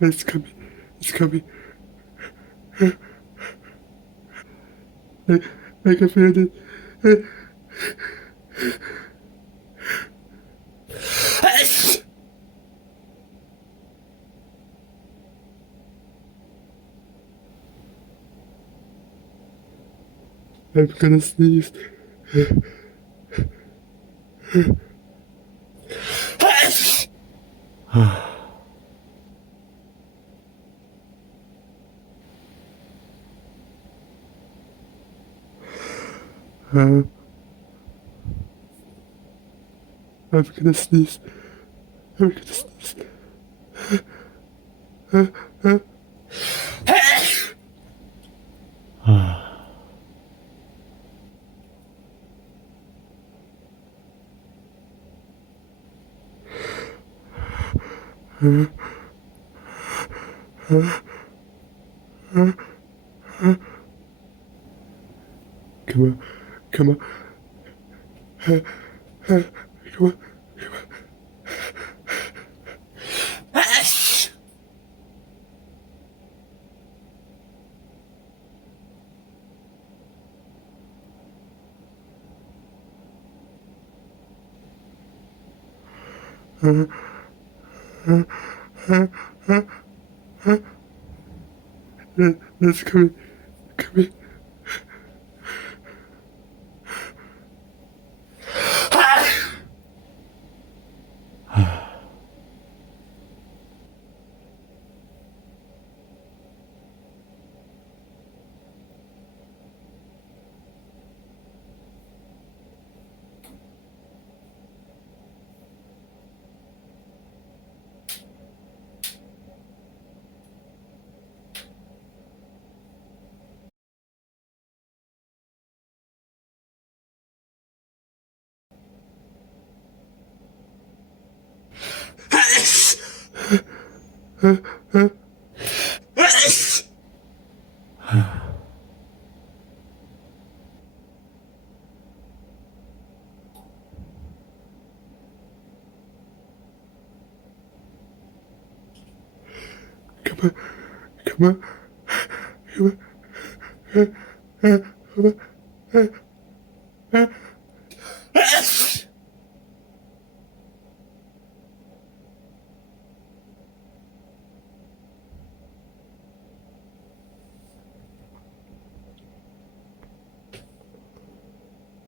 It's coming. It's coming. I can feel it. I'm gonna sneeze. I'm gonna sneeze. I'm gonna sneeze. Come on. Come on. Come on. Let's come in. Come in. Come on. Come on. Come on. Come on.